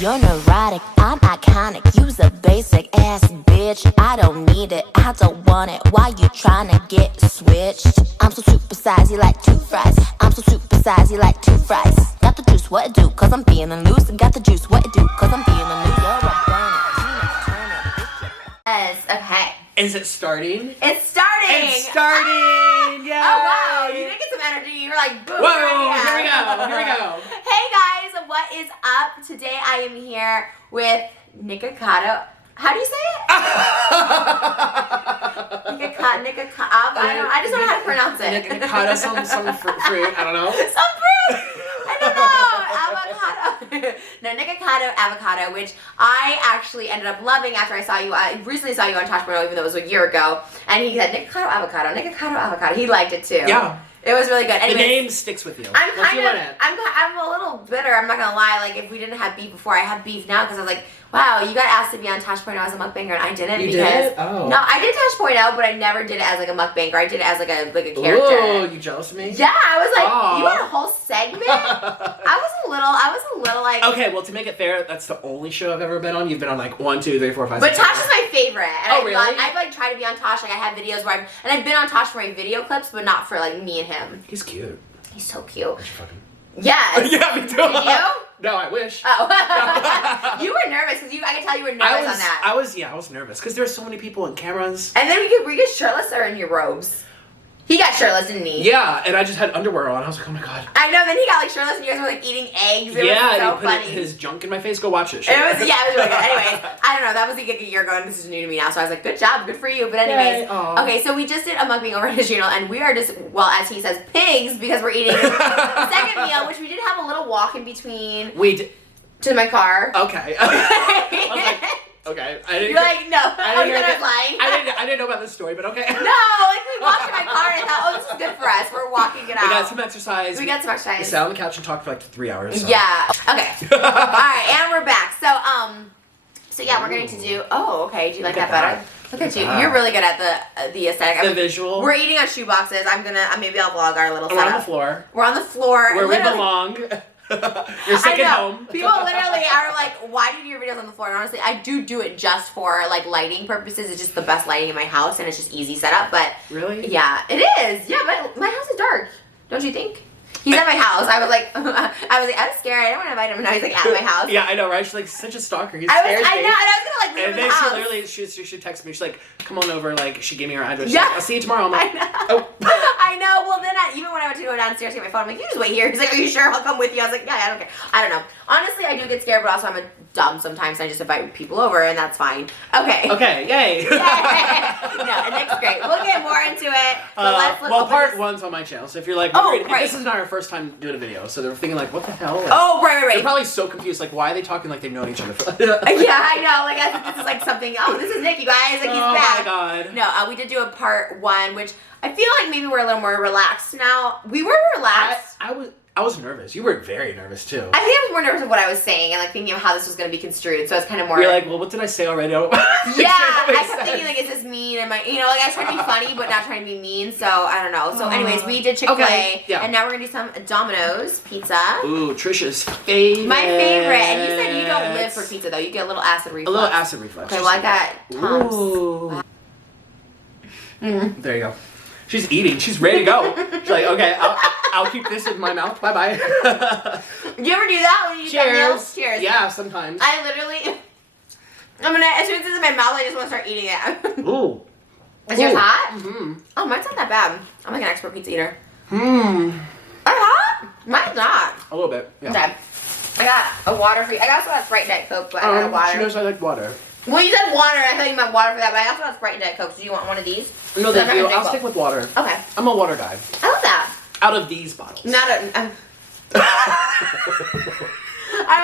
You're neurotic, I'm iconic. You's a basic ass bitch. I don't need it, I don't want it. Why you tryna get switched? I'm so super size, you like two fries. I'm so super size, you like two fries. Got the juice, what it do? Cause I'm feeling loose. Got the juice, what it do? Cause I'm feeling loose. You're a burner, turn it, bitch. Yes, okay. Is it starting? It's starting! It's starting! Yeah! Oh wow, you did get some energy. You were like, boom. Whoa, here we go, here we go. Hey guys, what is up? Today I am here with Nikocado. How do you say it? Nikocado. I just don't know how to pronounce it. Nikocado, some fruit, I don't know. Some fruit! I don't know. Avocado. No, Nikocado Avocado, which I actually ended up loving after I saw you. I recently saw you on Tosh Bruno, even though it was a year ago. And he said, Nikocado Avocado. He liked it too. Yeah. It was really good. Anyways, the name sticks with you. I'm a little bitter. I'm not gonna lie. Like if we didn't have beef before, I have beef now because I was like, wow, you got asked to be on Tosh Point as a mukbanger, and I didn't. You because did? Oh. No, I did Tosh Point but I never did it as like a mukbanger. I did it as like a character. Oh, you jealous of me? Yeah, I was like, Aww. you want a whole segment? I was a little like. Okay, well to make it fair, that's the only show I've ever been on. You've been on like 1, 2, 3, 4, 5. But 6, Tosh is my favorite. And oh, really? I've like tried to be on Tosh. Like I have videos where I've been on Tosh for my video clips, but not for like me and him. He's cute. He's so cute. Did you fucking? Yes. Yeah, me too. Did you? No, I wish. Oh. You were nervous because I could tell you were nervous on that. I was nervous because there's so many people and cameras. And then we get shirtless or in your robes. He got shirtless, didn't he? Yeah, and I just had underwear on. I was like, oh my god. I know. Then he got like shirtless, and you guys were like eating eggs. It was so he put funny. his junk in my face. Go watch it. It was really good. Anyways, I don't know. That was like a year ago, and this is new to me now. So I was like, good job, good for you. But anyways, okay. So we just did a mukbang over at his channel, and we are just, well, as he says, pigs because we're eating the second meal, which we did have a little walk in between. We did. To my car. Okay. I was like, okay. You're like, no. I was lying. I didn't know about this story, but okay. No, like we walked in my car and I thought, oh, this is good for us. We're walking it out. We got some exercise. We sat on the couch and talked for like 3 hours. So. Yeah. Okay. All right, and we're back. So yeah, we're going to do. Oh, okay. Do you like that better? Look at you. You're really good at the aesthetic. The visual. We're eating on shoe boxes. Maybe I'll vlog our little setup. We're on the floor. We're on the floor. Where we belong. You're sick at home. People literally are like, why do you do your videos on the floor? And honestly, I do it just for like lighting purposes. It's just the best lighting in my house and it's just easy setup. But really? Yeah, it is. Yeah, my house is dark. Don't you think? He's at my house. I was like, I was scared. I didn't want to invite him. And now he's like at my house. Yeah, I know, right? She's like such a stalker. He scares me. I know. And I was gonna like leave and him in then the house. she text me. She's like, come on over. Like she gave me her address. She's Yeah. like, I'll see you tomorrow. I'm like, I know. oh. I know. Well, then even when I went to go downstairs to get my phone, I'm like, you just wait here. He's like, are you sure? I'll come with you. I was like, yeah, I don't care. I don't know. Honestly, I do get scared, but also I'm a dumb sometimes. I just invite people over, and that's fine. Okay. Okay. Yay. No, and that's great. We'll get more into it. But let's look. Well, part 1's on my channel. So if you're like, right. this is not our first time doing a video, so they're thinking like, what the hell? Like, right. They're probably so confused. Like, why are they talking like they've known each other? Yeah, I know. Like, I think this is like something. Oh, this is Nick, you guys. Like, he's back. Oh my god. No, we did do a part 1, which I feel like maybe we're a little more relaxed now. We were relaxed. I was nervous. You were very nervous too. I think I was more nervous of what I was saying and like thinking of how this was going to be construed. So it's kind of more. You're like, well, what did I say already? Yeah, I kept thinking like, is this mean? Am I, like I was trying to be funny, but not trying to be mean. So I don't know. So anyways, we did Chick-fil-A, and now we're gonna do some Domino's pizza. Ooh, Trisha's favorite. My favorite. And you said you don't live for pizza though. You get a little acid reflux. A little acid reflux. Okay, well I got Tom's. Ooh. There you go. She's eating. She's ready to go. She's like, okay, I'll keep this in my mouth. Bye bye. Do you ever do that when you eat meals? Cheers. Yeah, sometimes. I literally, as soon as it's in my mouth, I just want to start eating it. Ooh. Is yours hot? Mm-hmm. Oh, mine's not that bad. I'm like an expert pizza eater. Hmm. Are hot? Mine's not. A little bit. Yeah. Okay. I got a water free. I got some Sprite and Diet Coke, but I got a water. She knows I like water. Well, you said water. I thought you meant water for that, but I also got Sprite and Diet Coke. So do you want one of these? No, thank you. I'll stick with water. Okay. I'm a water guy. I love that. Out of these bottles. Not a. I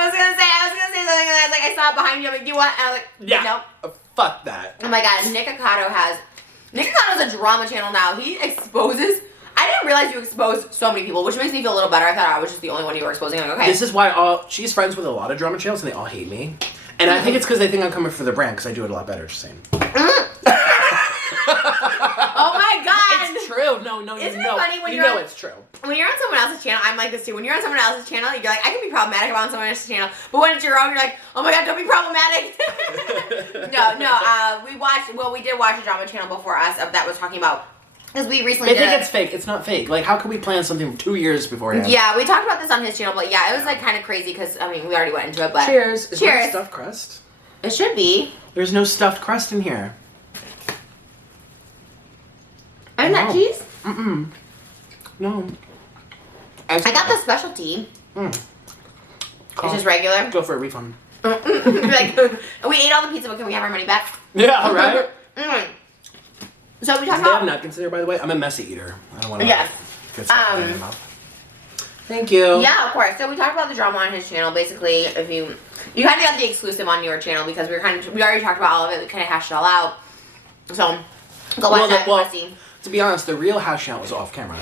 was gonna say something, and I was like, I saw it behind you. I'm like, do you want? And I was like, yeah. Nope. Fuck that. Oh my god, Nicocado's a drama channel now. He exposes. I didn't realize you exposed so many people, which makes me feel a little better. I thought I was just the only one you were exposing. I'm like, okay. This is why she's friends with a lot of drama channels, and they all hate me. And I think it's because they think I'm coming for the brand, because I do it a lot better. Just saying. Oh my god. It's true. No, Isn't it funny when you you're know on, it's true. When you're on someone else's channel, I'm like this too. When you're on someone else's channel, you're like, I can be problematic about someone else's channel. But when it's your own, you're like, oh my god, don't be problematic. We did watch a drama channel before us that was talking about, because we recently They think it's fake. It's not fake. Like, how could we plan something 2 years beforehand? Yeah, we talked about this on his channel, but yeah, it was like kind of crazy because, I mean, we already went into it, but. Cheers. Is Cheers. that stuffed crust? It should be. There's no stuffed crust in here. Isn't that cheese? Mm-mm. No. I got the specialty. It's just regular. Go for a refund. Like, we ate all the pizza, but can we have our money back? Yeah, right? So we talked They have about... napkins there, by the way. I'm a messy eater. I don't want to Yes. get stuff in my mouth. Thank you. Yeah, of course. So we talked about the drama on his channel. Basically, if you kind of got the exclusive on your channel because we already talked about all of it. We kind of hashed it all out. So go watch that. See. To be honest, the real hash out was off camera.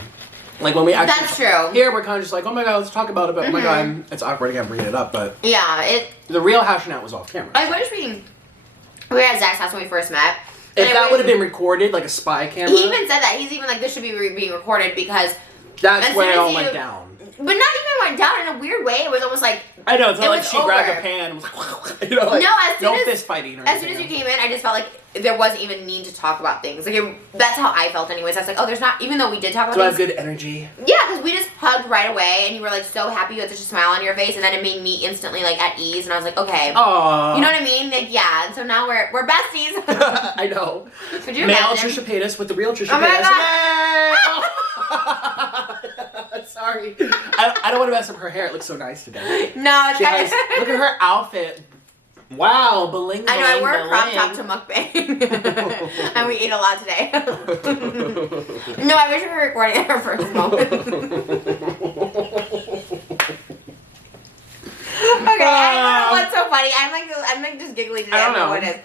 Like when we actually. That's true. Here we're kind of just like, oh my god, let's talk about it. But oh my god, it's awkward again bringing it up. But yeah, the real hash out was off camera. I wish we were at Zach's house when we first met. If that would have been recorded, like a spy camera. He even said that. He's even like, this should be being recorded because. That's where it all went down. But not even went down in a weird way. It was almost like. I know, it's not like she over. grabbed a pan and was like, you know, like, no fist fighting or as soon as you came in, I just felt like there wasn't even need to talk about things. Like, that's how I felt anyways. I was like, oh, there's not, even though we did talk about things. Do I have good energy? Yeah, because we just hugged right away, and you were like so happy, you had such a smile on your face, and then it made me instantly like at ease, and I was like, okay. Aww. You know what I mean? Like, yeah, and so now we're besties. I know. Could you Male imagine? Trisha Paytas with the real Trisha Oh my Paytas. Oh. Sorry. I don't want to mess up her hair. It looks so nice today. No, it's kind of... Look at her outfit. Wow, bling, I know, I bling, wore a crop top bling. to Mukbang. And we ate a lot today. No, I wish we were recording at our first moment. Okay, I don't know what's so funny. I'm like just giggling today. I don't know what it is.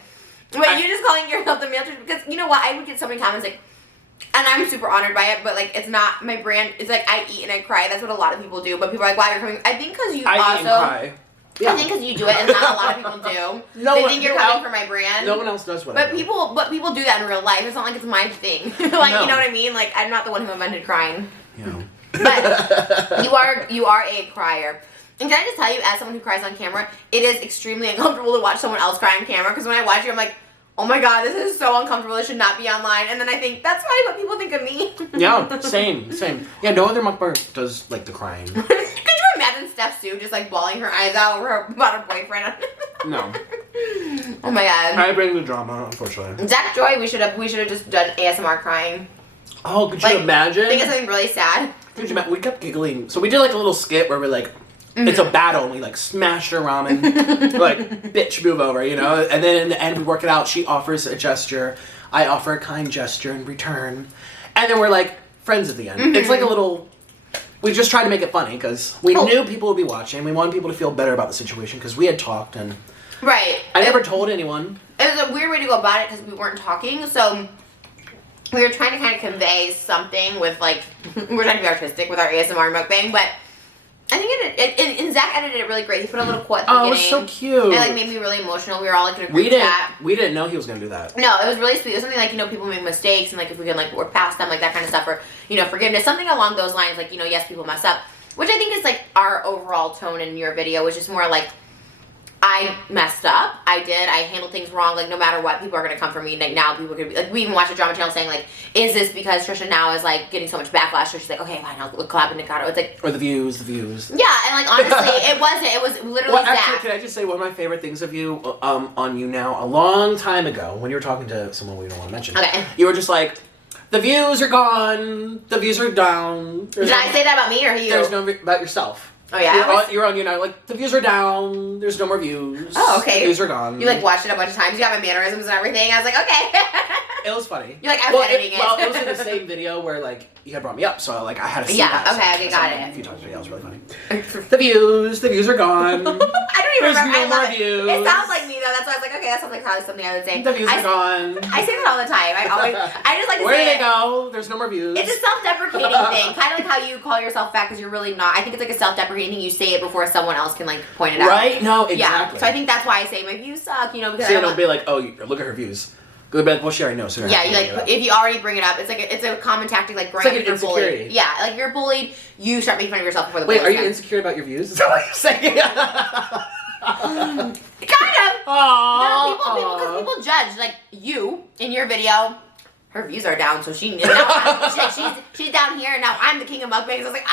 But you just calling yourself the male Trisha, because you know what? I would get so many comments like, and I'm super honored by it, but like it's not my brand. It's like I eat and I cry. That's what a lot of people do. But people are like, "Why you're coming?" I think because you I also. eat and cry. Yeah. I think because you do it, and not a lot of people do. They think you're coming for my brand. No one else does what I do. But people do that in real life. It's not like it's my thing. Like No. you know what I mean? Like I'm not the one who invented crying. Yeah. But you are a crier. And can I just tell you, as someone who cries on camera, it is extremely uncomfortable to watch someone else cry on camera. Because when I watch you, I'm like, oh my god, this is so uncomfortable. It should not be online. And then I think that's probably what people think of me. Yeah, same. Yeah, no other mukbanger does like the crying. Could you imagine Steph Sue just like bawling her eyes out about her boyfriend? No. Oh my god. I bring the drama, unfortunately. Zach Joy, we should have just done ASMR crying. Oh, could you imagine? Think of something really sad. Could you imagine? We kept giggling. So we did like a little skit where we're like, it's a battle, and we like smash her ramen, like, bitch, move over, you know? And then in the end, we work it out. She offers a gesture. I offer a kind gesture in return. And then we're like friends at the end. It's like a little... We just tried to make it funny because we knew people would be watching. We wanted people to feel better about the situation because we had talked and... Right. I never told anyone. It was a weird way to go about it because we weren't talking, so... We were trying to kind of convey something with, like... we're trying to be artistic with our ASMR mukbang, but... I think and Zach edited it really great. He put a little quote at the beginning. Oh, it was so cute. It like made me really emotional. We were all like in a group chat. We didn't know he was gonna do that. No, it was really sweet. It was something like, you know, people make mistakes and like if we can like work past them, like that kind of stuff, or you know, forgiveness, something along those lines. Like, you know, yes, people mess up, which I think is like our overall tone in your video, which is more like I messed up. I handled things wrong. Like, no matter what, people are going to come for me. Like, now people could be, like, we even watched a drama channel saying, like, is this because Trisha now is, like, getting so much backlash? So she's like, okay, fine, I'll collab with Nikocado. It's like... Or the views. Yeah, and, like, honestly, it wasn't. It was literally well, Zach. actually, can I just say one of my favorite things of you, on you now, a long time ago, when you were talking to someone we don't want to mention. Okay. You were just like, the views are gone. The views are down. Did I say that about me or you? There's no... About yourself. Oh, yeah? You're on you now, like, the views are down, there's no more views. Oh, okay. The views are gone. You, like, watched it a bunch of times. You got my mannerisms and everything. I was like, okay. It was funny. You're like, I was editing it. Well, it was in the same video where, like, you had brought me up, so, like, I had to see that. Yeah, okay, got it. A few times today, that was really funny. The views are gone. I don't even remember. There's no more it. views. It sounds like me, though. That's why I was like, okay, that sounds like probably something I would say. The views are gone. I say that all the time. I just like to Where say do they go? There's no more views. It's a self-deprecating thing. Kind of like how you call yourself fat because you're really not. I think it's like a self-deprecating thing. You say it before someone else can like point it out. Right? No, exactly. Yeah. So I think that's why I say my views suck, you know, because so you don't be like, oh, look at her views. They'll be like, well, she already knows. So Yeah, you like if you already bring it up, it's a common tactic like growing like up. an You're insecurity. bullied. Yeah, like you're bullied, you start making fun of yourself before the Wait, bullies are you insecure about your views? Is that what you're saying? kind of. Aww. No, because people judge like you in your video. Her views are down, so she's down here, and now I'm the king of mukbangs. I was like,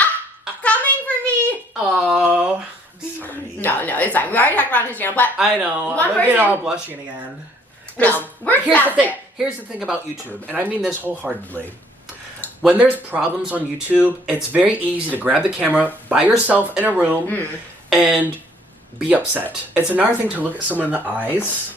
coming for me. Oh, I'm sorry. No, it's fine. We already talked about his channel, but I know. One I'm getting person- all blushing again. no, we're Here's the past thing. it. Here's the thing about YouTube, and I mean this wholeheartedly. When there's problems on YouTube, it's very easy to grab the camera by yourself in a room and be upset. It's another thing to look at someone in the eyes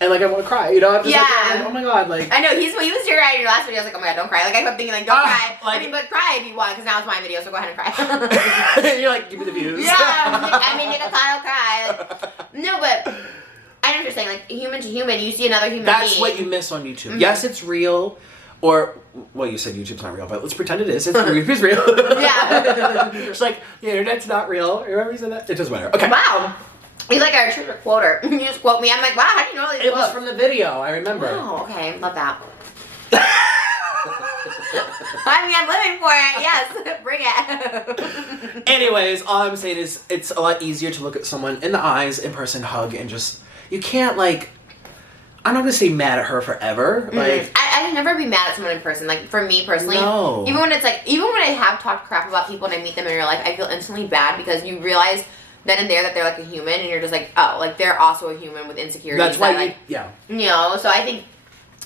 and like I want to cry. You know, I'm just like, oh my god, like I know he was teary eyed in your last video. I was like, oh my god, don't cry. Like I kept thinking like, don't cry. like- I mean, but cry if you want, because now it's my video, so go ahead and cry. you're like, give me the views. Yeah, I mean, Nikocado cry. Like, no, but I know what you're saying. Like human to human, you see another human That's being. what you miss on YouTube. Yes, it's real. Or, well, you said YouTube's not real, but let's pretend it is. YouTube's real. Yeah. It's like, the internet's not real. Remember you said that? It doesn't matter. Okay. Wow. He's like our true quoter. You just quote me. I'm like, wow, how do you know all these It was quotes? from the video. I remember. Oh, okay. Love that. I mean, I'm living for it. Yes. Bring it. Anyways, all I'm saying is it's a lot easier to look at someone in the eyes, in person, hug, and just, you can't like, I'm not going to say mad at her forever. Like, I can never be mad at someone in person. Like, for me personally, No. even when I have talked crap about people and I meet them in real life, I feel instantly bad because you realize then and there that they're like a human and you're just like, oh, like they're also a human with insecurities. that's why that, yeah. you know, so I think,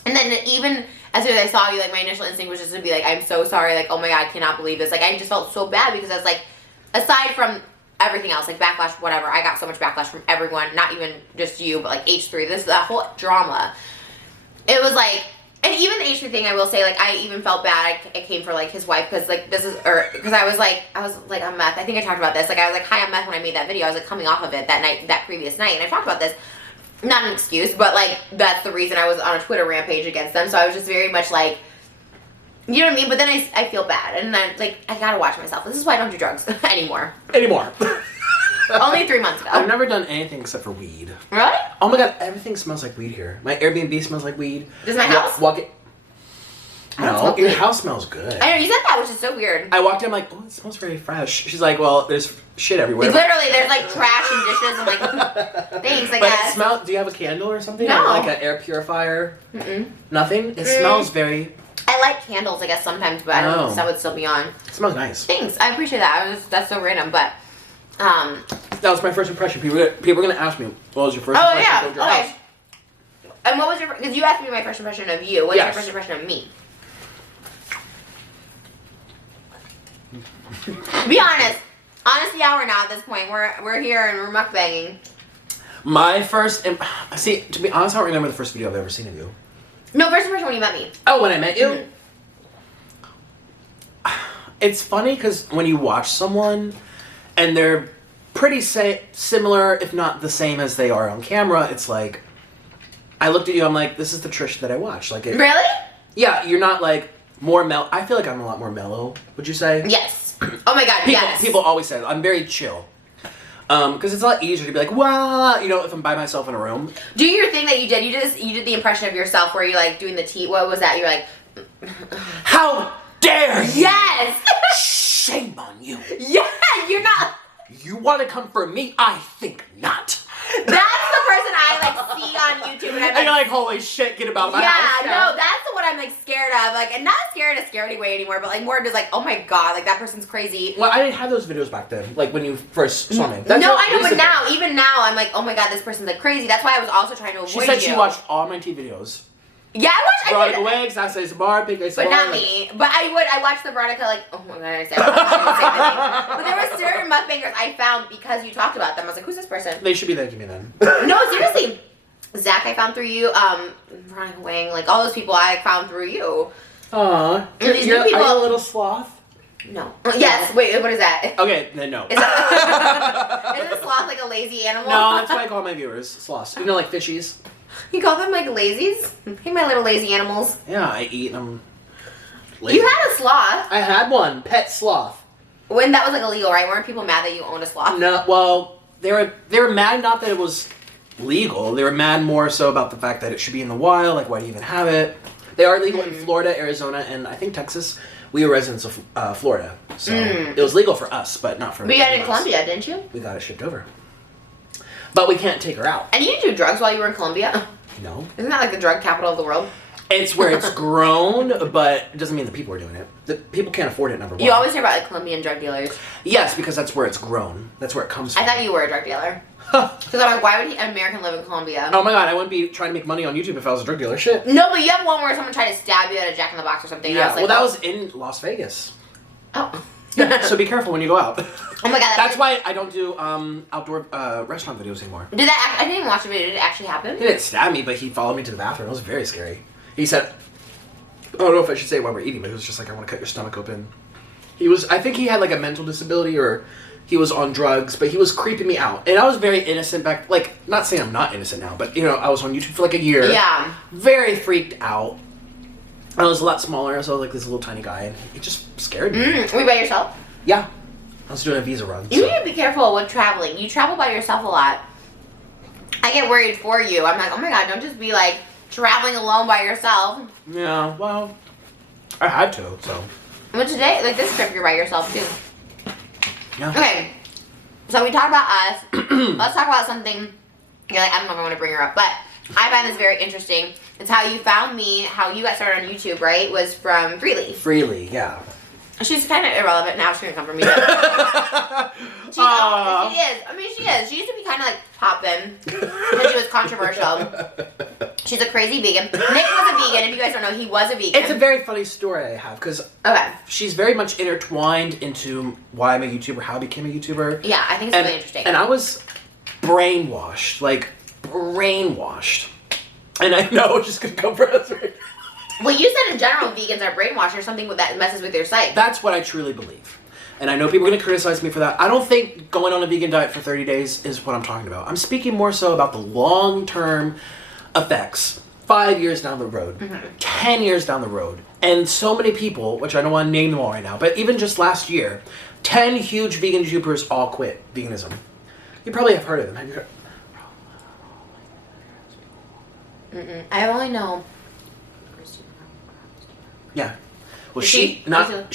and then even as soon as I saw you, like my initial instinct was just to be like, I'm so sorry, like, oh my god, I cannot believe this. Like, I just felt so bad because I was like, aside from everything else, like backlash, whatever, I got so much backlash from everyone, not even just you, but like H3, that whole drama. It was like, and even the H3 thing, I will say, like, I even felt bad. I came for, like, his wife, because, like, because I was like, I'm meth. I think I talked about this. Like, I was like, hi, I'm meth when I made that video. I was, like, coming off of it that previous night, and I talked about this. Not an excuse, but, like, that's the reason I was on a Twitter rampage against them, so I was just very much, like, you know what I mean? But then I feel bad, and then, like, I gotta watch myself. This is why I don't do drugs anymore. Only 3 months ago. I've never done anything except for weed. Really? Oh my god, everything smells like weed here. My Airbnb smells like weed. Does my house? Walk it. I don't No, smoke your weed. house smells good. I know, you said that, which is so weird. I walked in, I'm like, oh, it smells very fresh. She's like, well, there's shit everywhere. Literally, there's like trash and dishes. I'm like, thanks, I But guess. it smells. Do you have a candle or something? No. Or like an air purifier? Mm-mm. Nothing. It smells very. I like candles, I guess, sometimes, but I don't know if Oh. that would still be on. It smells nice. Thanks, I appreciate that. That's so random, but That was my first impression. People were gonna ask me, what was your first oh impression yeah, of your okay. house? And what was your? Because you asked me my first impression of you. What's Yes. your first impression of me? Be honest. Honestly, hour now at this point. We're here and we're mukbanging. My first. See, to be honest, I don't remember the first video I've ever seen of you. No, first impression when you met me. Oh, when I met you? Mhm. It's funny because when you watch someone and they're pretty similar, if not the same as they are on camera, it's like, I looked at you, I'm like, this is the Trish that I watch. Like, Really? Yeah, you're not like more mellow. I feel like I'm a lot more mellow, would you say? Yes. Oh my god, yes. People always say that. I'm very chill. Because it's a lot easier to be like, wow, you know, if I'm by myself in a room. Do your thing that you did. You did the impression of yourself where you're like doing the T. What was that? You're like, How dare you? yes. Shame on you. Yeah, you're not. You want to come for me? I think not. That's the person I like see on YouTube, and I'm And you're like, like, holy shit, get about my yeah, house. no, that's the one I'm like scared of. Like, and not scared in a scaredy way anymore, but like more just like, oh my god, like that person's crazy. Well, I didn't have those videos back then, like when you first saw me. No, That's I know, but recent. now, even now, I'm like, oh my god, this person's like crazy. That's why I was also trying to avoid She said you. she watched all my tea videos. Yeah, I Veronica did. Wags, Access Bar, Pink Ice But Bar. not me. But I watched the Veronica, like, oh my god, I said that. But there were certain mukbangers I found because you talked about them. I was like, who's this person? They should be thanking me then. No, seriously. Zach, I found through you. Veronica Wang, like all those people I found through you. Aw. And these new people- Are you a little sloth? No. Yes. Wait. What is that? Okay, then no. Is a sloth like a lazy animal? No, that's what I call my viewers, sloths. You know, like fishies? You call them like lazies? Hey, my little lazy animals. Yeah, I eat them. Lazy. You had a sloth I had one, pet sloth. when that was like illegal, right? Weren't people mad that you owned a sloth? No, well, they were mad not that it was legal. They were mad more so about the fact that it should be in the wild. Like, why do you even have it? They are legal in Florida, Arizona, and I think Texas. We were residents of Florida, so it was legal for us, but not for. We got it in Colombia, didn't you? We got it shipped over, but we can't take her out. And you didn't do drugs while you were in Colombia? No. Isn't that like the drug capital of the world? It's where it's grown, but it doesn't mean the people are doing it. The people can't afford it, number one. You always hear about like Colombian drug dealers. Yes, because that's where it's grown. That's where it comes from. I thought you were a drug dealer. Because I'm like, why would an American live in Colombia? Oh my god, I wouldn't be trying to make money on YouTube if I was a drug dealer. Shit. No, but you have one where someone tried to stab you at a Jack in the Box or something. Yeah, I was like, well, that was in Las Vegas. Oh. Yeah, so be careful when you go out. Oh my god. That's why I don't do outdoor restaurant videos anymore. Did that? I didn't even watch the video. Did it actually happen? He didn't stab me, but he followed me to the bathroom. It was very scary. He said, I don't know if I should say while we're eating, but he was just like, I want to cut your stomach open. I think he had like a mental disability or he was on drugs, but he was creeping me out. And I was very innocent back, like, not saying I'm not innocent now, but, you know, I was on YouTube for like a year. Yeah. Very freaked out. I was a lot smaller, so I was like this little tiny guy, and it just scared me. Were you by yourself? Yeah. I was doing a visa run. You need to be careful with traveling. You travel by yourself a lot. I get worried for you. I'm like, oh my god, don't just be like traveling alone by yourself. Yeah, well, I had to, so. But today, like this trip, you're by yourself too. Yeah. Okay, so we talked about us. Let's talk about something. You're like, I don't know if I want to bring her up, but I find this very interesting. It's how you found me, how you got started on YouTube, right? Was from Freely. Freely, yeah. She's kind of irrelevant now. She's gonna come for me. But she is. I mean, she is. She used to be kind of like poppin' because she was controversial. She's a crazy vegan. Nick was a vegan. If you guys don't know, he was a vegan. It's a very funny story I have because she's very much intertwined into why I'm a YouTuber, how I became a YouTuber. Yeah, I think it's really interesting. And I was brainwashed, like brainwashed. And I know it's just gonna come for us right now. Well, you said in general vegans are brainwashed or something that messes with your sight. That's what I truly believe. And I know people are going to criticize me for that. I don't think going on a vegan diet for 30 days is what I'm talking about. I'm speaking more so about the long-term effects. 5 years down the road. 10 years down the road. And so many people, which I don't want to name them all right now, but even just last year, 10 huge vegan YouTubers all quit veganism. You probably have heard of them. Have you heard? I only know. Yeah. Well, She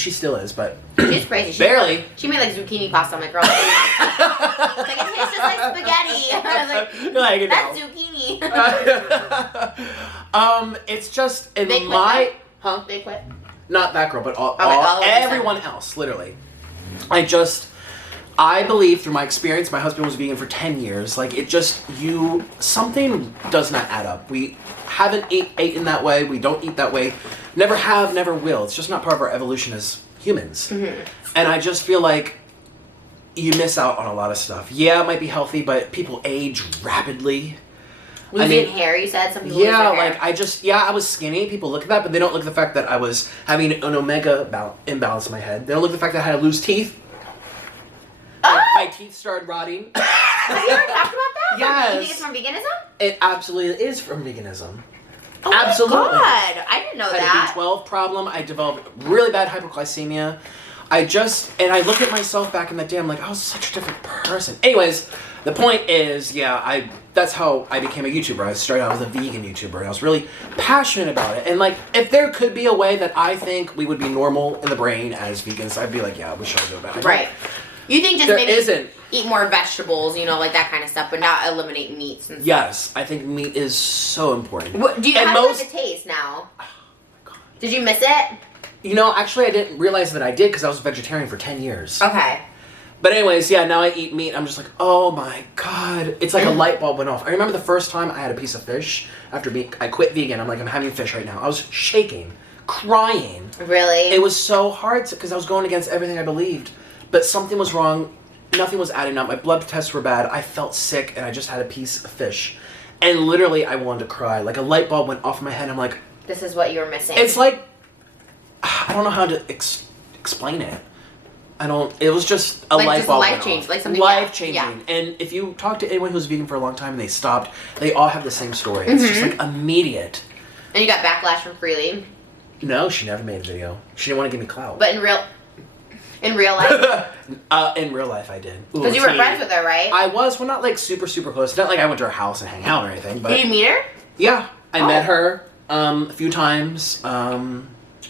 still is, but she's crazy. Barely. She made like zucchini pasta. I'm like, girl, like it tastes just like spaghetti. I was like, that's zucchini. It's just in They quit, my huh? They quit. Not that girl, but all everyone everyone else, literally. I believe through my experience, my husband was vegan for 10 years. Like, something does not add up. We haven't eaten that way. We don't eat that way. Never have, never will. It's just not part of our evolution as humans. And I just feel like you miss out on a lot of stuff. Yeah, it might be healthy, but people age rapidly. Losing hair, you said? Some people yeah, lose their hair. I was skinny. People look at that, but they don't look at the fact that I was having an omega imbalance in my head. They don't look at the fact that I had to lose teeth. My teeth started rotting. Have you ever talked about that? Yes. You think it's from veganism? It absolutely is from veganism. Oh absolutely. my god, I didn't know I that. had a B12 problem. I developed really bad hypoglycemia. I look at myself back in that day. I'm like, I was such a different person. Anyways, the point is, that's how I became a YouTuber. I started out as a vegan YouTuber, and I was really passionate about it. And like, if there could be a way that I think we would be normal in the brain as vegans, I'd be like, yeah, I wish I could do that. Right. You think just maybe isn't. Eat more vegetables, like that kind of stuff, but not eliminate meats and stuff. Yes, I think meat is so important. How do you like the taste now? Oh my god. Did you miss it? Actually I didn't realize that I did because I was a vegetarian for 10 years. Okay. But anyways, now I eat meat. I'm just like, oh my god. It's like a light bulb went off. I remember the first time I had a piece of fish after I quit vegan. I'm like, I'm having fish right now. I was shaking, crying. Really? It was so hard because I was going against everything I believed. But something was wrong. Nothing was adding up. My blood tests were bad. I felt sick, and I just had a piece of fish. And literally, I wanted to cry. Like, a light bulb went off in my head. I'm like... This is what you were missing. It's like... I don't know how to explain it. It was just a light bulb life change, like something... Life-changing. Yeah. And if you talk to anyone who's vegan for a long time and they stopped, they all have the same story. It's just, like, immediate. And you got backlash from Freely? No, she never made a video. She didn't want to give me clout. But in real... In real life? In real life, I did. Because you were friends with her, right? I was. We're not like super close. It's not like I went to her house and hang out or anything. But did you meet her? Yeah, I met her a few times.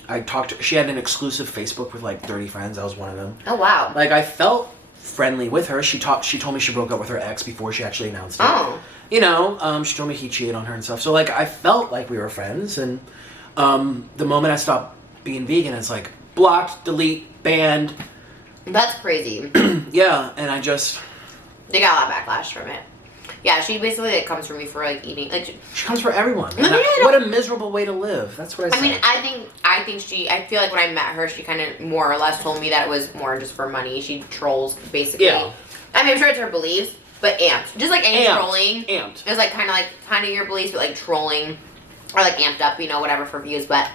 I talked to her. She had an exclusive Facebook with like 30 friends. I was one of them. Oh, wow. Like, I felt friendly with her. She told me she broke up with her ex before she actually announced it. Oh. You know, she told me he cheated on her and stuff. So, like, I felt like we were friends. And the moment I stopped being vegan, it's like, blocked, delete, banned. That's crazy. Yeah, and I just... They got a lot of backlash from it. Yeah, she basically like, comes for me for like eating. Like she comes for everyone. No, what a miserable way to live. That's what I said. I mean, I think she. I feel like when I met her, she kind of more or less told me that it was more just for money. She trolls basically. Yeah. I mean, I'm sure it's her beliefs, but amped. Just like any trolling. Amped. It's like kind of your beliefs, but like trolling or like amped up, you know, whatever for views. But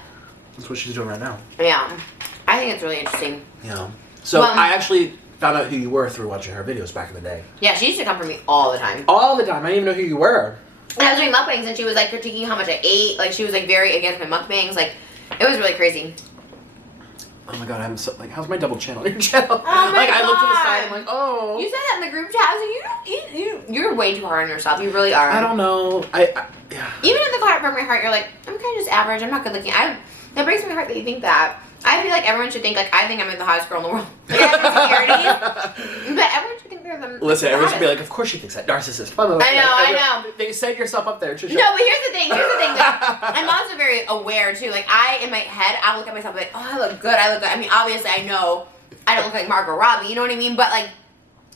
that's what she's doing right now. Yeah, I think it's really interesting. Yeah. So I actually found out who you were through watching her videos back in the day. Yeah, she used to come for me all the time. All the time. I didn't even know who you were. And I was doing mukbangs, and she was like critiquing how much I ate. Like she was like very against my mukbangs. Like it was really crazy. Oh my god, I'm so like, how's my double chin on your channel? Oh my like god. I looked to the side, I'm like, oh. You said that in the group chat. I was like, you're way too hard on yourself. You really are. I don't know. Yeah. Even in the heart from my heart, you're like, I'm kind of just average. I'm not good looking. That breaks my heart that you think that. I feel like everyone should think like I think I'm the hottest girl in the world. Like I have insecurities, but everyone should think they're the. Listen, everyone should be like, of course she thinks that, narcissist. I know. They set yourself up there, Trisha. No, but here's the thing. Like, I'm also very aware too. Like in my head, I look at myself like, oh, I look good. I mean, obviously, I know I don't look like Margot Robbie. You know what I mean? But like,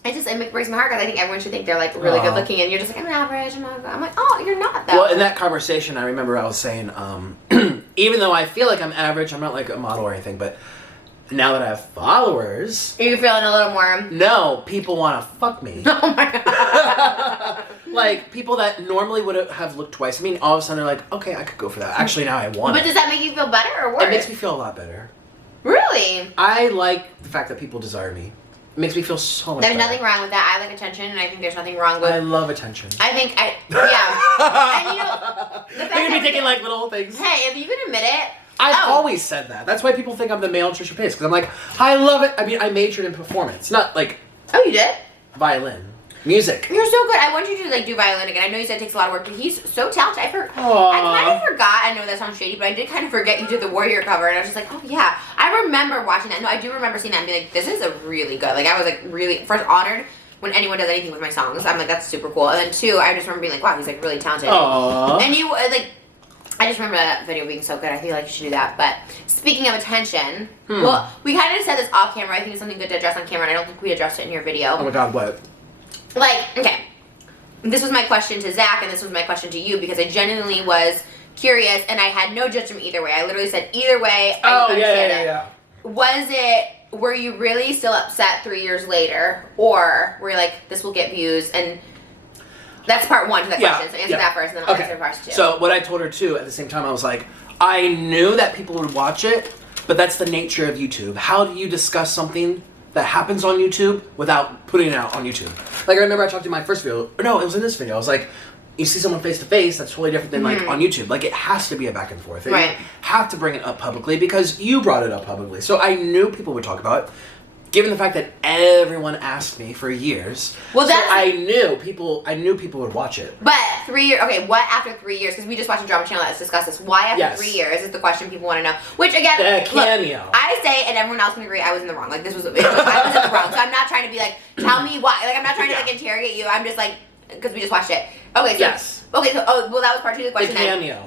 it breaks my heart because I think everyone should think they're like really good looking, and you're just like, I'm average. I'm like, oh, you're not though. Well, in that conversation, I remember I was saying, even though I feel like I'm average, I'm not like a model or anything, but now that I have followers, are you feeling a little more? No, people want to fuck me. Oh my god. Like people that normally would have looked twice. I mean, all of a sudden they're like, okay, I could go for that. Actually, now I want it. But does that make you feel better or worse? It makes me feel a lot better. Really? I like the fact that people desire me. It makes me feel so much There's better. nothing wrong with that. I like attention, and I think there's nothing wrong with... I love attention. Yeah. And you know... They're going to be taking like little things. Hey, if you can admit it... I've always said that. That's why people think I'm the male Trisha Paytas, because I'm like, I love it. I mean, I majored in performance, not like... Oh, you did? Violin. Music. You're so good. I want you to like do violin again. I know you said it takes a lot of work, but he's so talented. I kind of forgot. I know that sounds shady, but I did kind of forget you did the Warrior cover, and I was just like, oh yeah. I remember watching that. No, I do remember seeing that and being like, this is a really good. Like I was like really first honored when anyone does anything with my songs. I'm like, that's super cool. And then two, I just remember being like, wow, he's like really talented. Aww. And you like. I just remember that video being so good. I feel like you should do that. But speaking of attention, well, we kind of said this off camera. I think it's something good to address on camera, and I don't think we addressed it in your video. Oh my god, what? Like, okay. This was my question to Zach, and this was my question to you, because I genuinely was curious, and I had no judgment either way. I literally said, either way, I understand it. Were you really still upset 3 years later, or were you like, this will get views, and that's part one to that question, so answer that first, and then I'll answer part two. So what I told her too, at the same time, I was like, I knew that people would watch it, but that's the nature of YouTube. How do you discuss something that happens on YouTube without putting it out on YouTube? Like I remember I talked in my first video, no, it was in this video, I was like, you see someone face to face, that's totally different than like on YouTube. Like it has to be a back and forth. Right. You have to bring it up publicly because you brought it up publicly. So I knew people would talk about it. Given the fact that everyone asked me for years, well, so I knew people would watch it. But 3 years, okay, what after 3 years? Because we just watched a drama channel that's discussed this. Why after 3 years is the question people want to know. Which again, look, I say, and everyone else can agree, I was in the wrong. Like I was in the wrong. So I'm not trying to be like, tell me why. Like I'm not trying to like interrogate you. I'm just like, because we just watched it. Okay, so okay, so that was part two of the question. The cameo.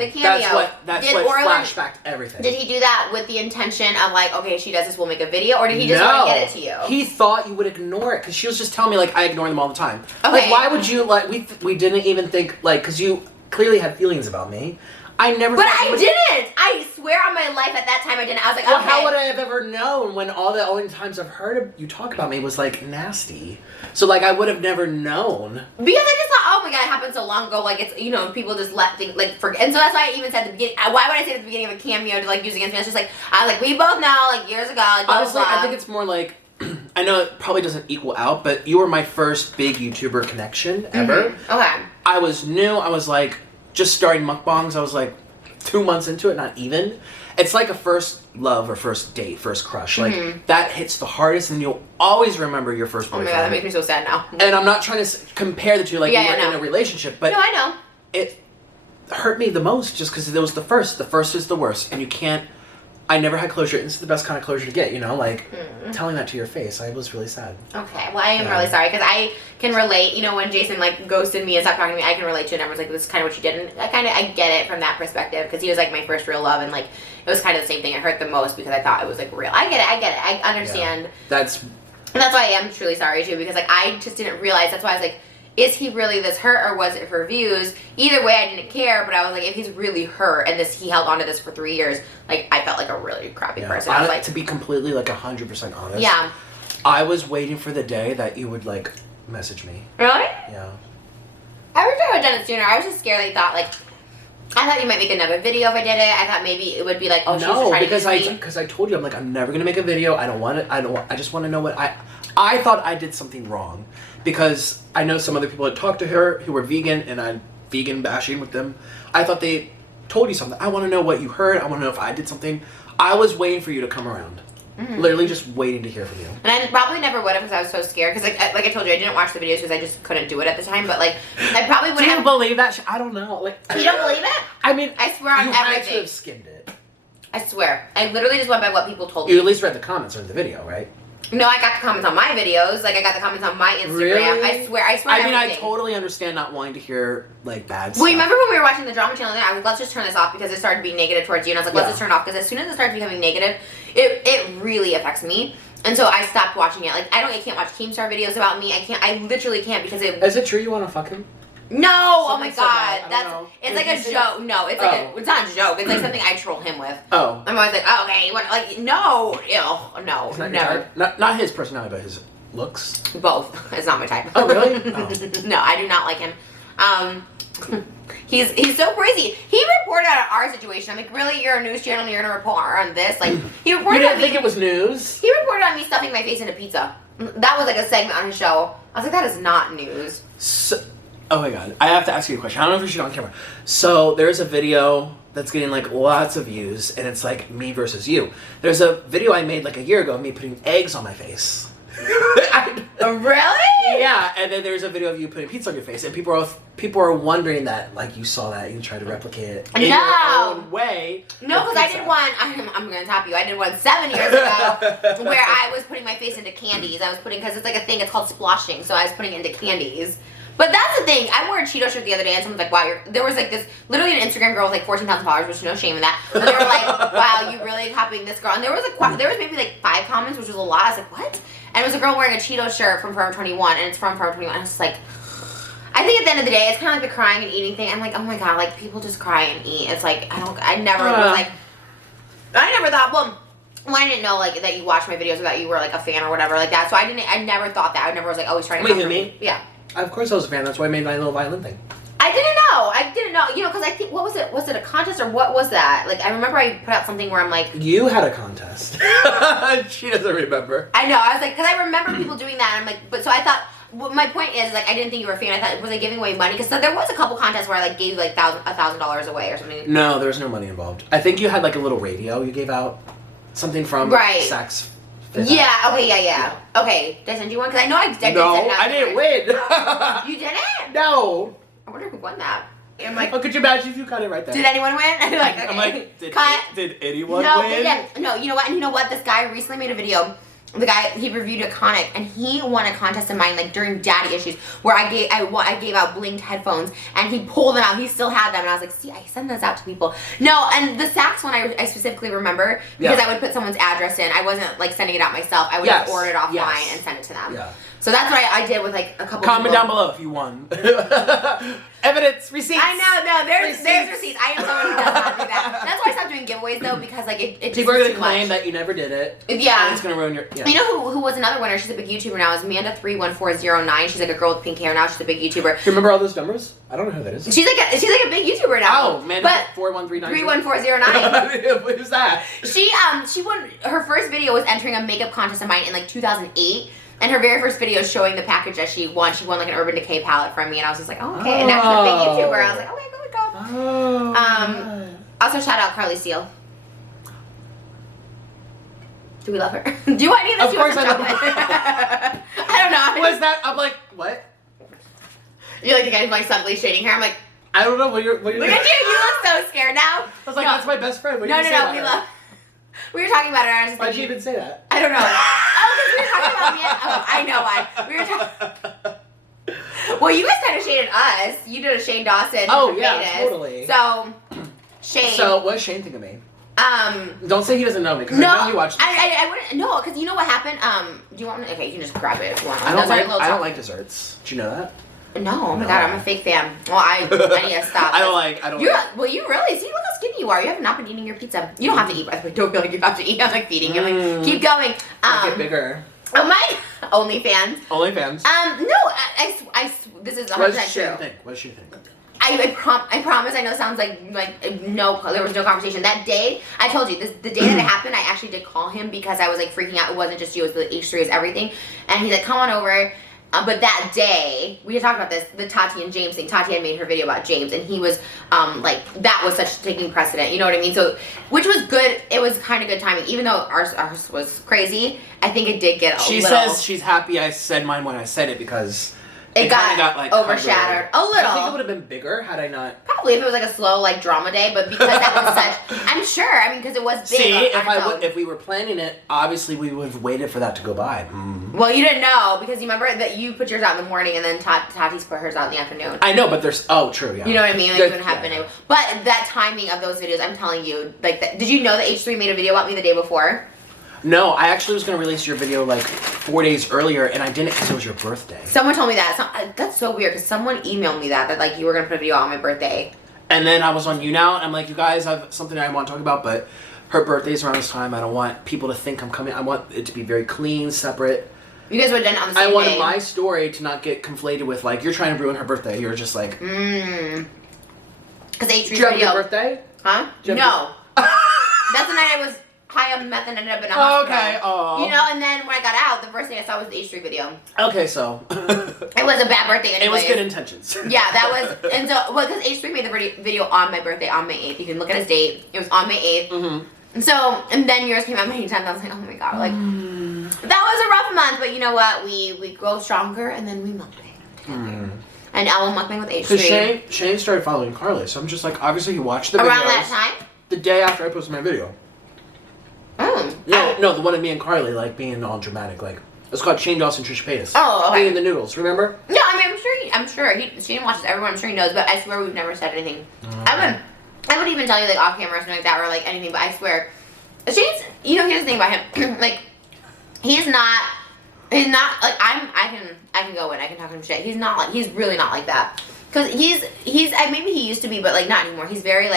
That's what flashbacked everything. Did he do that with the intention of like, okay, she does this, we'll make a video, or did he just want to get it to you? He thought you would ignore it because she was just telling me like I ignore them all the time. Okay. Like why would you like we didn't even think like because you clearly had feelings about me. I never. But I didn't. I swear on my life, at that time I didn't. I was like, well, okay. How would I have ever known when all the only times I've heard you talk about me was like nasty? So like I would have never known. Because I just thought, oh my god, it happened so long ago. Like it's people just let things like forget. And so that's why I even said at the beginning. Why would I say at the beginning of a cameo to like use against me? It's just like I was like, we both know like years ago. Like, honestly, I think it's more like. I know it probably doesn't equal out, but you were my first big YouTuber connection ever. Okay. I was new. I was like just starting mukbangs. I was like 2 months into it, not even. It's like a first love or first date, first crush. Like, that hits the hardest, and you'll always remember your first Oh boyfriend. my god, that makes me so sad now. And I'm not trying to compare the two, like, Yeah, you were in a relationship, but No, I know. it hurt me the most just because it was the first. The first is the worst, and you can't. I never had closure. This is the best kind of closure to get, you know, like telling that to your face. I was really sad. Okay, well, I am really sorry because I can relate. You know, when Jason like ghosted me and stopped talking to me, I can relate to it. And everyone's like, "This is kind of what you did," and I get it from that perspective because he was like my first real love, and like it was kind of the same thing. It hurt the most because I thought it was like real. I get it. I understand. Yeah. That's why I am truly sorry too because like I just didn't realize. That's why I was like, is he really this hurt or was it for views? Either way, I didn't care, but I was like, if he's really hurt and he held on to this for 3 years, like, I felt like a really crappy person. I was like, to be completely, like, 100% honest. Yeah. I was waiting for the day that you would, like, message me. Really? Yeah. I wish I would have done it sooner. I was just scared. I thought you might make another video if I did it. I thought maybe it would be like, oh, she's just trying to get me. because I told you, I'm like, I'm never gonna make a video. I don't want it. I just want to know what I thought I did something wrong because I know some other people had talked to her who were vegan and I'm vegan bashing with them. I thought they told you something. I want to know what you heard. I want to know if I did something. I was waiting for you to come around. Literally just waiting to hear from you. And I probably never would have because I was so scared. Because like I told you, I didn't watch the videos because I just couldn't do it at the time. But like, I probably wouldn't. Do you have... believe that? I don't know. Like, you don't believe it? I mean, I swear on you had everything. to have skimmed it. I swear. I literally just went by what people told me. You at least read the comments on the video, right? No, I got the comments on my videos. Like, I got the comments on my Instagram. Really? I swear I mean, I everything. totally understand not wanting to hear, like, bad stuff. Well, you remember when we were watching the drama channel? I was like, let's just turn this off because it started being negative towards you. And I was like, let's just turn it off because as soon as it starts becoming negative, it really affects me. And so I stopped watching it. Like, I can't watch Keemstar videos about me. I literally can't because it... Is it true you want to fuck him? No! Someone oh my god. said that. That's... It's like a joke. No, it's like it's not a joke. It's like something I troll him with. Oh. I'm always like, oh, okay, you want... Like, no. Ew. No. Not Never. not his personality, but his looks? Both. It's not my type. Oh, really? Oh. No, I do not like him. He's so crazy. He reported on our situation. I'm like, really? You're a news channel and you're gonna report on this? Like, he reported You didn't on me. think it was news? He reported on me stuffing my face into pizza. That was like a segment on his show. I was like, that is not news. So, oh my god, I have to ask you a question. I don't know if we should on camera. So there's a video that's getting like lots of views, and it's like me versus you. There's a video I made like a year ago of me putting eggs on my face. Really? Yeah, and then there's a video of you putting pizza on your face, and people are wondering that like you saw that and you tried to replicate it in your own way. No, because I did one. I'm gonna top you. I did one 7 years ago where I was putting my face into candies. I was putting because it's like a thing. It's called splashing. So I was putting it into candies. But that's the thing. I wore a Cheeto shirt the other day, and someone's like, "Wow, there was like this literally an Instagram girl with like 14,000 followers, which no shame in that." But they were like, "Wow, you really copying this girl?" And there was maybe like 5 comments, which was a lot. I was like, "What?" And it was a girl wearing a Cheeto shirt from Forever 21, and it's from Forever 21. And I was just like, I think at the end of the day, it's kind of like the crying and eating thing. I'm like, oh my god, like people just cry and eat. It's like I never thought, well, I didn't know like that you watched my videos or that you were like a fan or whatever like that. So I never thought that. I never was like, oh, he's trying to. Wait, me? Yeah. Of course I was a fan. That's why I made my little violin thing. I didn't know. You know, because I think, what was it? Was it a contest or what was that? Like, I remember I put out something where I'm like... You had a contest. She doesn't remember. I know. I was like, because I remember people doing that. And I'm like, but so I thought... Well, my point is, like, I didn't think you were a fan. I thought, was I giving away money? Because there was a couple contests where I, like, gave, like, $1,000 away or something. No, there was no money involved. I think you had, like, a little radio you gave out. Something from Sax. Yeah, okay, yeah. Okay, did I send you one? Because I know I did send it out. No, I didn't win. You didn't? No. I wonder who won that. I'm like, oh, could you imagine if you got it right there? Did anyone win? I'm like, okay. I'm like, did anyone win? win? No, you know what? And you know what? This guy recently made a video. The guy, he reviewed Iconic, and he won a contest of mine, like, during daddy issues, where I gave out blinged headphones, and he pulled them out. He still had them, and I was like, see, I send those out to people. No, and the sax one I specifically remember, because I would put someone's address in. I wasn't, like, sending it out myself. I would just order it offline and send it to them. Yeah. So that's what I did with, like, a couple Comment down below if you won. Evidence, receipts. I know, no, there's receipts. I am someone who does not do that. That's why I stopped doing giveaways, though, because, like, it people are going to claim that you never did it. Yeah. And it's going to ruin your... Yeah. You know who was another winner? She's a big YouTuber now. Is Amanda31409. She's, like, a girl with pink hair now. She's a big YouTuber. Do you remember all those numbers? I don't know who that is. She's like a big YouTuber now. Oh, Amanda 41399. 31409. Who's that? She won... Her first video was entering a makeup contest of mine in, like, 2008. And her very first video showing the package that she won. She won like an Urban Decay palette from me, and I was just like, oh, okay. And now she's a big YouTuber. I was like, okay, go. Oh. Also, shout out Carly Steele. Do we love her? Do I need this? Of course I love her. I don't know. Was that? I'm like, what? You like the guy who's like subtly shading her? I'm like, I don't know what you're. look at you. You look so scared now. I was like, that's my best friend. What No. We love. We were talking about her. I was just Why'd thinking, you even say that? I don't know. Oh, because we were talking about me. Oh, I know why. We were talking. Well, you guys kind of shaded us. You did a Shane Dawson. Oh yeah, Vegas. totally. So, Shane. So what does Shane think of me? Um. Don't say he doesn't know me because No, I know you watch. I wouldn't. No, because you know what happened. Do you want me? Okay, you can just grab it if you want. I don't That's like. our I don't little like desserts. Do you know that? No, oh my No. god, I'm a fake fan. Well, I need to stop. I don't like. I don't. You're, like. well, you really see. Look how skinny you are. You have not been eating your pizza. You don't have to eat. By the way, don't feel like you have to eat. I'm like feeding you. Like, keep going. Get bigger. Oh my OnlyFans. OnlyFans. No, this is 100% What does she true. think? What does she think? I promise. I know it sounds like no. There was no conversation that day. I told you the day that it happened. I actually did call him because I was like freaking out. It wasn't just you. It was the H3 is everything. And he's like, come on over. But that day, we had talked about this, the Tati and James thing. Tati had made her video about James, and he was, like, that was such taking precedent, you know what I mean? So, which was good. It was kind of good timing. Even though ours was crazy, I think it did get a She little... says she's happy I said mine when I said it because It kinda got like, overshadowed. covered. A little. I think it would have been bigger had I not... Probably if it was like a slow, like, drama day, but because that was such... I'm sure, I mean, because it was big. See, on its own. if we were planning it, obviously we would have waited for that to go by. Well, you didn't know, because you remember that you put yours out in the morning, and then Tati's put hers out in the afternoon. I know, but there's... Oh, true, yeah. You know what I mean? Like, you wouldn't have been yeah. able... But that timing of those videos, I'm telling you, like, did you know that H3 made a video about me the day before? No, I actually was going to release your video like 4 days earlier, and I didn't because it was your birthday. Someone told me that. That's so weird, because someone emailed me that like, you were going to put a video out on my birthday. And then I was on You Now, and I'm like, you guys have something I want to talk about, but her birthday's around this time. I don't want people to think I'm coming. I want it to be very clean, separate. You guys would have done it on the same I wanted day. my story to not get conflated with, like, you're trying to ruin her birthday. You're just like... Because H3's Did you have video... your birthday? Huh? Did you No. have That's the night I was high on meth and ended up in a Oh, hospital. okay, aw. You know, and then when I got out, the first thing I saw was the H3 video. Okay, so... It was a bad birthday anyway. It was good intentions. Yeah, that was... And so, well, because H3 made the video on my birthday on May 8th. You can look at his date. It was on May 8th. Mm-hmm. And so, and then yours came out May 10th. I was like, oh my god, like... That was a rough month, but you know what? We grow stronger, and then we mukbang. And I will mukbang with H3. Because Shane started following Carly, so I'm just like, obviously he watched the Around videos that time? the day after I posted my video. No, the one of me and Carly, like, being all dramatic, like, it's called Shane Dawson, Trisha Paytas. Oh, okay. Eating the noodles, remember? Yeah, I mean, I'm sure. Shane watches everyone. I'm sure he knows, but I swear we've never said anything. I would even tell you, like, off camera or something like that, or, like, anything, but I swear. Shane's, you know, here's the thing about him. Like, he's not, like, I can go in, I can talk to him shit. He's really not like that. Because maybe he used to be, but, like, not anymore. He's very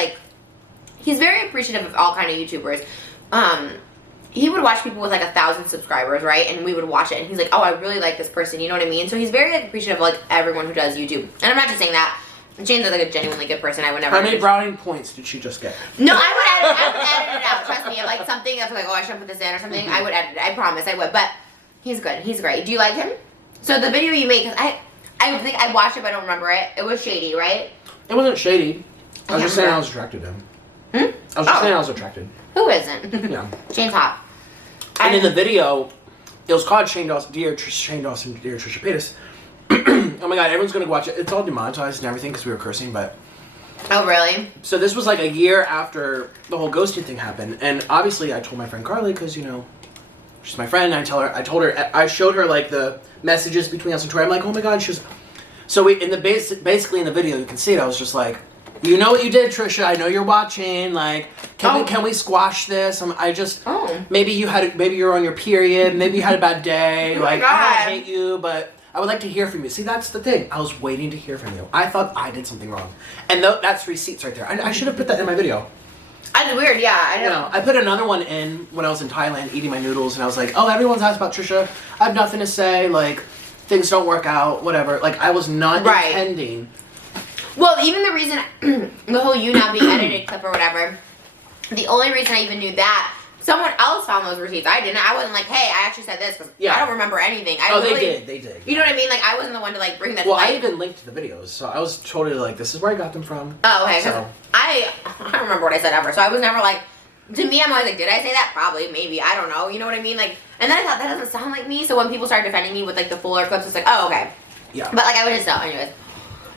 appreciative of all kind of YouTubers. He would watch people with like 1,000 subscribers, right? And we would watch it, and he's like, "Oh, I really like this person." You know what I mean? So he's very like appreciative of like everyone who does YouTube. And I'm not just saying that. Shane's like a genuinely good person. I would never. How many brownie points did she just get? No, I would edit it out. Trust me. If like something that's like, oh, I should put this in or something, I would edit it. I promise, I would. But he's good. He's great. Do you like him? So the video you made, because I think I watched it, but I don't remember it. It was shady, right? It wasn't shady. I was just saying remember. I was attracted to him. I was just saying I was attracted. Who isn't? Yeah. Shane's hot. And in the video, it was called Shane Dawson, Dear Shane Dawson, Dear Trisha Paytas. Oh my god, everyone's gonna watch it. It's all demonetized and everything because we were cursing, but... Oh, really? So this was like a year after the whole ghosting thing happened, and obviously I told my friend Carly, because, you know, she's my friend, and I showed her like the messages between us and Tori. I'm like, oh my god, she was... So basically in the video, you can see it, I was just like, you know what you did, Trisha, I know you're watching, like, can we squash this? Maybe you're on your period, maybe you had a bad day, like, I don't hate you, but I would like to hear from you. See, that's the thing, I was waiting to hear from you. I thought I did something wrong. And that's receipts right there. I should have put that in my video. That's weird, yeah. I know. I put another one in when I was in Thailand eating my noodles, and I was like, oh, everyone's asked about Trisha, I have nothing to say, like, things don't work out, whatever. Like, I was not intending. Well, even the reason, the whole you now being edited clip or whatever, the only reason I even knew that, someone else found those receipts. I didn't. I wasn't like, hey, I actually said this, because I don't remember anything. They did. You know what I mean? Like, I wasn't the one to, like, bring that to Well, light. I even linked the videos, so I was totally like, this is where I got them from. Oh, okay. So. I don't remember what I said ever, so I was never like, to me, I'm always like, did I say that? Probably, maybe, I don't know. You know what I mean? Like, and then I thought that doesn't sound like me. So when people started defending me with like the fuller clips, it's like, oh, okay. Yeah. But like I would just know, anyways.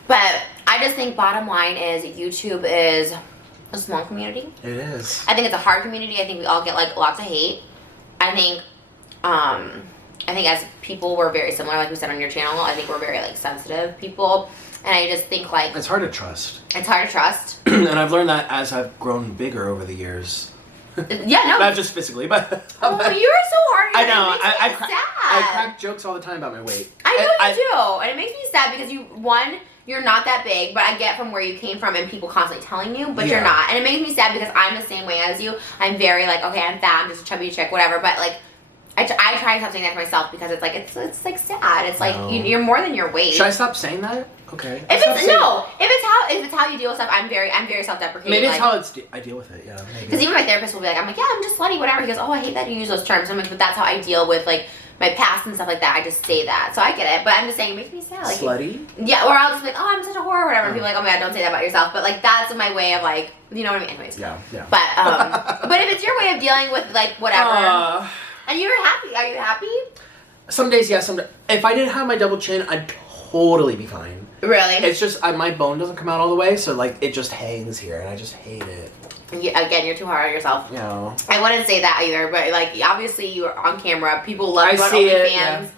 But I just think bottom line is YouTube is a small community. It is. I think it's a hard community. I think we all get like lots of hate. I think as people we're very similar, like we said on your channel. I think we're very like sensitive people, and I just think like It's hard to trust. it's hard to trust. And I've learned that as I've grown bigger over the years. Yeah, no. Not just physically, but Oh, you are so hard. I know. I I crack jokes all the time about my weight. I know you do, and it makes me sad because you're not that big, but I get from where you came from and people constantly telling you, but you're not, and it makes me sad because I'm the same way as you. I'm very like, okay, I'm fat, I'm just a chubby chick, whatever, but like. I try to stop saying that to myself because it's like it's like sad. It's like you're more than your weight. Should I stop saying that? Okay. If it's how you deal with stuff, I'm very self-deprecating. Maybe it's like, how I deal with it. Yeah. Because even my therapist will be like, I'm like, yeah, I'm just slutty, whatever. He goes, oh, I hate that you use those terms. I'm like, but that's how I deal with like my past and stuff like that. I just say that, so I get it. But I'm just saying, it makes me sad. Like slutty. Yeah, or I'll just be like, oh, I'm such a whore, or whatever. And people are like, oh my god, don't say that about yourself. But like that's my way of like, you know what I mean? Anyways. Yeah. But if it's your way of dealing with like whatever. And you're happy. Are you happy? Some days, yeah. Some days. If I didn't have my double chin, I'd totally be fine. Really? It's just my bone doesn't come out all the way, so like it just hangs here, and I just hate it. Again, you're too hard on yourself. No. I wouldn't say that either, but like obviously you're on camera. People love you on OnlyFans. Yeah.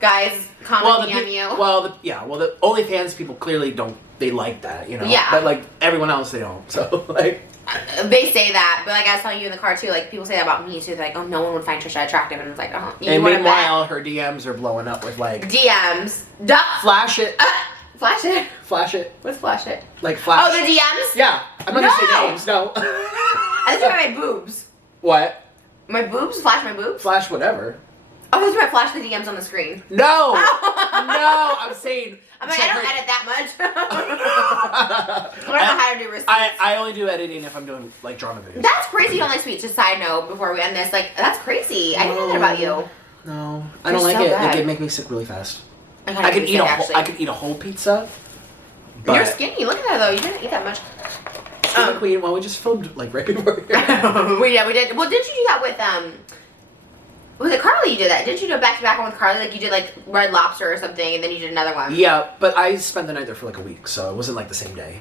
Guys commenting on you. Well, the OnlyFans people clearly don't. They like that, you know. Yeah. But like everyone else, they don't. So like. They say that, but like I was telling you in the car too, like people say that about me too. They're like, oh, no one would find Trisha attractive, and it's like, oh. And meanwhile, her DMs are blowing up with like DMs. Flash it. Flash it. Flash it. What's flash it? Like flash. Oh, the DMs. Yeah, I'm not gonna say names. No. I just meant my boobs. What? My boobs? Flash my boobs? Flash whatever. Oh, I just meant flash the DMs on the screen. No. No, I'm saying. I'm like, I don't edit that much. I don't know how to do receipts. I only do editing if I'm doing like drama videos. That's crazy you don't like sweets. Just side note before we end this, like that's crazy. I didn't know that about you. No, I don't like it. Like it make me sick really fast. I could eat a whole pizza. But you're skinny. Look at that though. You didn't eat that much. Queen. Well, we just filmed like right before. we did. Well, didn't you do that with Was it Carly you did that? Didn't you do a back-to-back one with Carly? Like you did like Red Lobster or something, and then you did another one. Yeah, but I spent the night there for like a week, so it wasn't like the same day.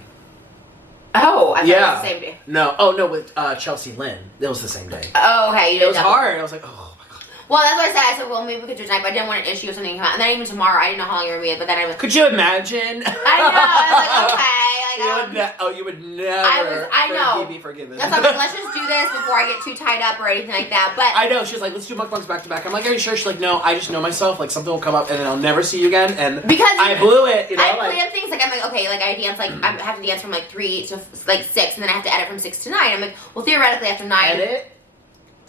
Oh, I thought it was the same day. No, no, with Chelsea Lynn, it was the same day. Oh, okay. It was hard. I was like, oh my god. Well, that's what I said. I said, well, maybe we could do it tonight, but I didn't want an issue or something to come out. And then even tomorrow, I didn't know how long you were going to be, but then I was... Could you imagine? I know. I was like, okay. You would never I know. be forgiven. That's why I'm like, let's just do this before I get too tied up or anything like that. But I know. She was like, let's do mukbangs back to back. I'm like, are you sure? She's like, no, I just know myself. Like, something will come up and then I'll never see you again. And because I blew it, you know? I plan things like, I'm like, okay, like I dance, like, I have to dance from like 3 to like 6, and then I have to edit from 6 to 9. I'm like, well, theoretically, after 9. Edit?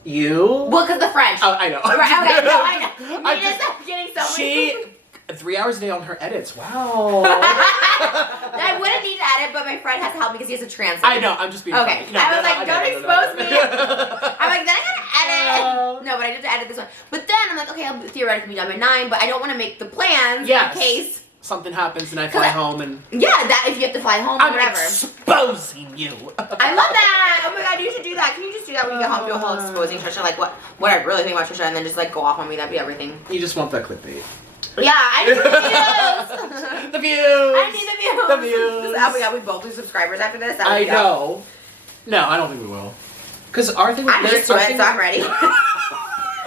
You? Well, because the French. Oh, I know. Right, okay, no, I know. I'm getting so She... 3 hours a day on her edits. Wow. I wouldn't need to edit, but my friend has to help me because he has to translate. I know. I'm just being okay. funny. No, I was like, don't expose me. No. I'm like, then I gotta edit. No, but I did to edit this one. But then I'm like, okay, I'll theoretically be done by 9, but I don't want to make the plans in case something happens and I fly home and that if you have to fly home or whatever. I'm exposing you. I love that. Oh my god, you should do that. Can you just do that when you get home? Do a whole exposing Trisha, like what I really think about Trisha, and then just like go off on me. That'd be everything. You just want that clickbait. Yeah, I need the views. The views. I need the views. The views. Oh my god, we both lose subscribers after this. I know. No, I don't think we will. Because our thing. I'm used to it, so I'm ready.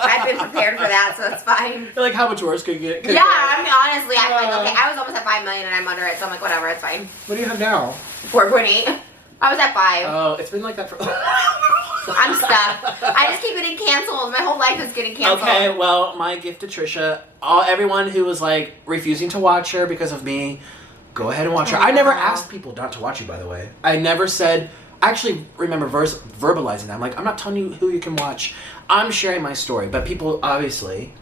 I've been prepared for that, so that's fine. You're like, how much worse could you get? Yeah, I mean, honestly, I'm like, okay, I was almost at 5 million and I'm under it, so I'm like, whatever, it's fine. What do you have now? 4.8. I was at 5. Oh, it's been like that for. I'm stuck. I just keep getting canceled. My whole life is getting canceled. Okay, well, my gift to Trisha, everyone who was like refusing to watch her because of me, go ahead and watch her. I never asked people not to watch you, by the way. I never said. I actually remember verbalizing that. I'm like, I'm not telling you who you can watch. I'm sharing my story. But people obviously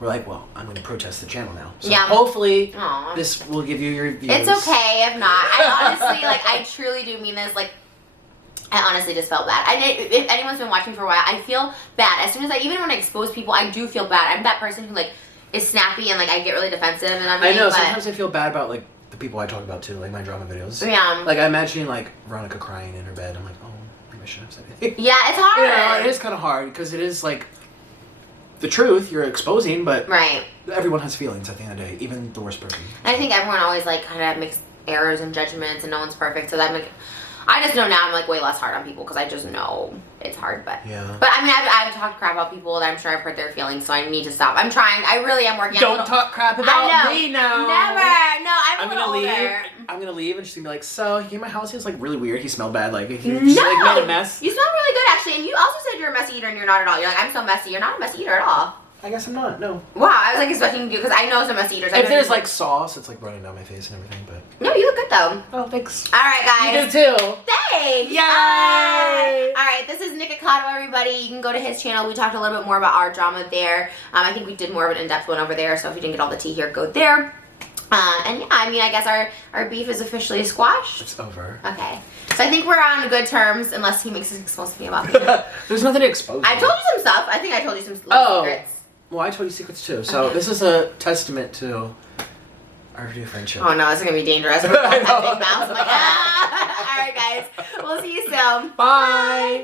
were like, well, I'm going to protest the channel now. So hopefully this will give you your views. It's okay if not. I honestly, I truly do mean this. Like, I honestly just felt bad. If anyone's been watching for a while, I feel bad. As soon as even when I expose people, I do feel bad. I'm that person who, like, is snappy and, like, I get really defensive and everything. I know. Sometimes I feel bad about, like, the people I talk about, too. Like, my drama videos. Yeah. Like, I imagine, like, Veronica crying in her bed. I'm like, oh, maybe I shouldn't have said anything. Yeah, it's hard. You know, it is kind of hard because it is like the truth you're exposing, but Right. everyone has feelings at the end of the day, even the worst person. I think everyone always like kind of makes errors and judgments, and no one's perfect. So that I just know now I'm like way less hard on people because I just know it's hard. But Yeah. But I mean, I've talked crap about people that I'm sure I've hurt their feelings, so I need to stop. I'm trying. I really am working. Don't talk crap about me now. Never. No, I'm a little gonna leave. older. I'm gonna leave, and she's gonna be like, "So he came to my house. He was like really weird. He smelled bad. Like he No, just like made a mess." You smell really good actually, and you also said you're a messy eater, and you're not at all. You're like, I'm so messy. You're not a messy eater at all. I guess I'm not. No. Wow, I was like expecting you because I know some messy eaters. If there's like sauce, it's like running down my face and everything. But no, you look good though. oh, thanks. All right, guys. You do too. Thanks. Yay! All right, this is Nikocado, everybody. You can go to his channel. We talked a little bit more about our drama there. I think we did more of an in-depth one over there. So if you didn't get all the tea here, go there. And yeah, I mean, I guess our beef is officially squashed. It's over. Okay. So I think we're on good terms, unless he makes us expose me about me. There's nothing to expose. I told you some stuff. I think I told you some little secrets. Well, I told you secrets too. So Okay. this is a testament to our new friendship. Oh no, this is gonna be dangerous. We're both I know. have big mouths. I'm like, ah. All right, guys. We'll see you soon. Bye.